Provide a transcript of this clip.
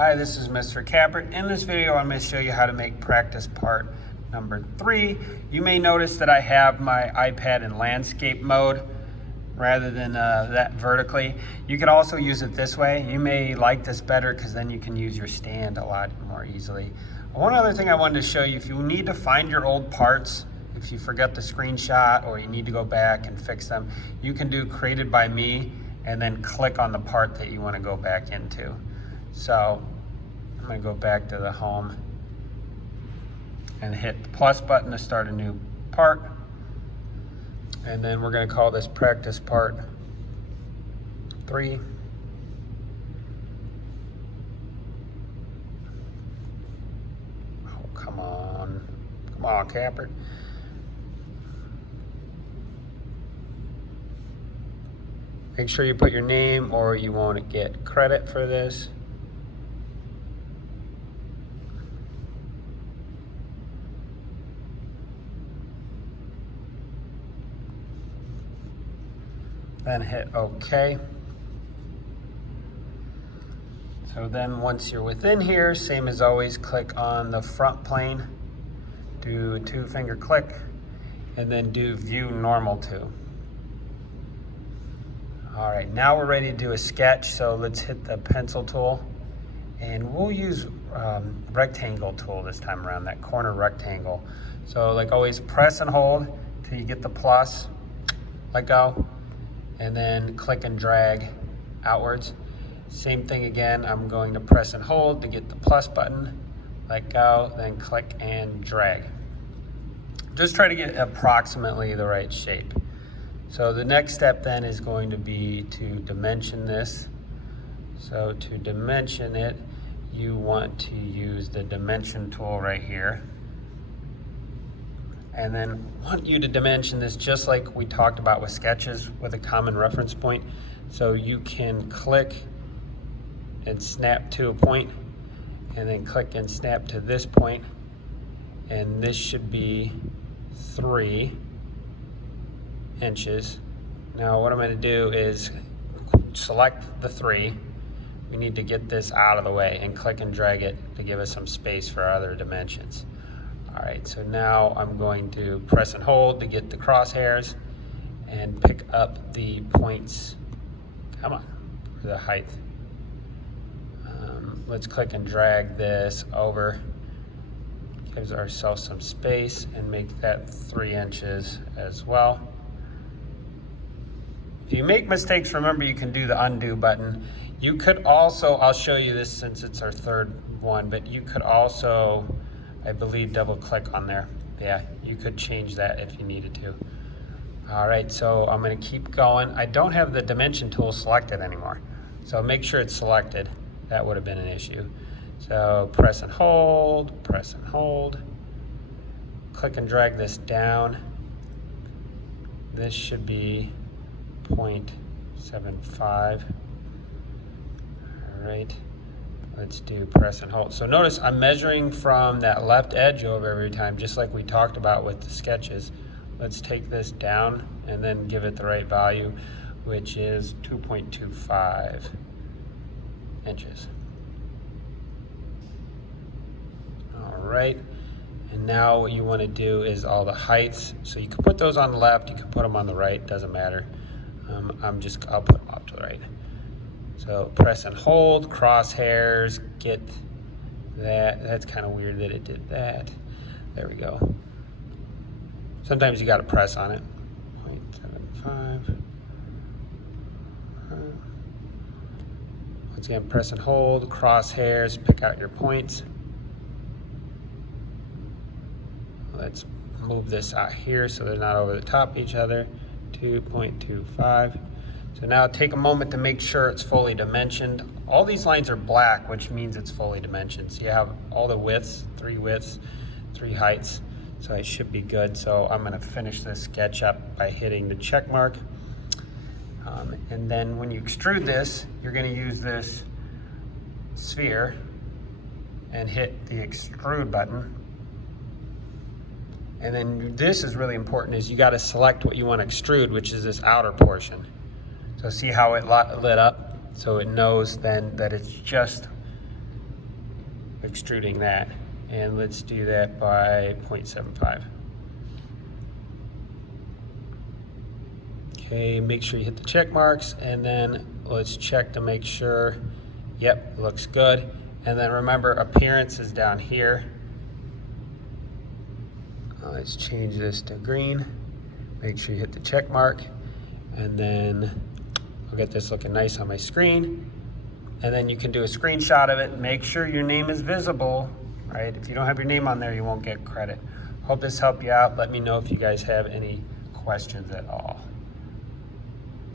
Hi, this is Mr. Capert. In this video, I'm going to show you how to make practice part number 3. You may notice that I have my iPad in landscape mode rather than that vertically. You could also use it this way. You may like this better because then you can use your stand a lot more easily. One other thing I wanted to show you, if you need to find your old parts, if you forgot the screenshot or you need to go back and fix them, you can do created by me and then click on the part that you want to go back into. So I'm going to go back to the home and hit the plus button to start a new part. And then we're going to call this practice part 3. Oh, come on, Capert. Make sure you put your name or you won't get credit for this. Then hit OK. So then once you're within here, same as always, click on the front plane, do a 2-finger click, and then do view normal to. All right, now we're ready to do a sketch, so let's hit the pencil tool, and we'll use rectangle tool this time around, that corner rectangle. So like always, press and hold till you get the plus, let go, and then click and drag outwards. Same thing again, I'm going to press and hold to get the plus button, let go, then click and drag. Just try to get approximately the right shape. So the next step then is going to be to dimension this. So to dimension it, you want to use the dimension tool right here. And then want you to dimension this just like we talked about with sketches with a common reference point. So you can click and snap to a point, and then click and snap to this point, and this should be 3 inches. Now what I'm going to do is select the 3. We need to get this out of the way and click and drag it to give us some space for our other dimensions. All right, so now I'm going to press and hold to get the crosshairs and pick up the points. Come on, for the height. Let's click and drag this over. Gives ourselves some space and make that 3 inches as well. If you make mistakes, remember you can do the undo button. You could also, I'll show you this since it's our third one, but you could also, I believe, double click on there. Yeah, you could change that if you needed to. All right, so I'm gonna keep going. I don't have the dimension tool selected anymore, so make sure it's selected. That would have been an issue. So press and hold, click and drag this down. This should be 0.75. All right, let's do press and hold. So notice I'm measuring from that left edge over every time, just like we talked about with the sketches. Let's take this down and then give it the right value, which is 2.25 inches. All right, and now what you want to do is all the heights. So you can put those on the left, you can put them on the right, doesn't matter. I'll put them up to the right. So press and hold, crosshairs, get that. That's kind of weird that it did that. There we go. Sometimes you got to press on it. 0.75. Once again, press and hold, crosshairs, pick out your points. Let's move this out here so they're not over the top of each other. 2.25. So now take a moment to make sure it's fully dimensioned. All these lines are black, which means it's fully dimensioned. So you have all the widths, 3 heights. So it should be good. So I'm going to finish this sketch up by hitting the check mark. And then when you extrude this, you're going to use this sphere and hit the extrude button. And then this is really important, is you got to select what you want to extrude, which is this outer portion. So see how it lit up? So it knows then that it's just extruding that. And let's do that by 0.75. Okay, make sure you hit the check marks, and then let's check to make sure, yep, looks good. And then remember, appearance is down here. Let's change this to green. Make sure you hit the check mark, and then I'll get this looking nice on my screen. And then you can do a screenshot of it. Make sure your name is visible, right? If you don't have your name on there, you won't get credit. Hope this helped you out. Let me know if you guys have any questions at all.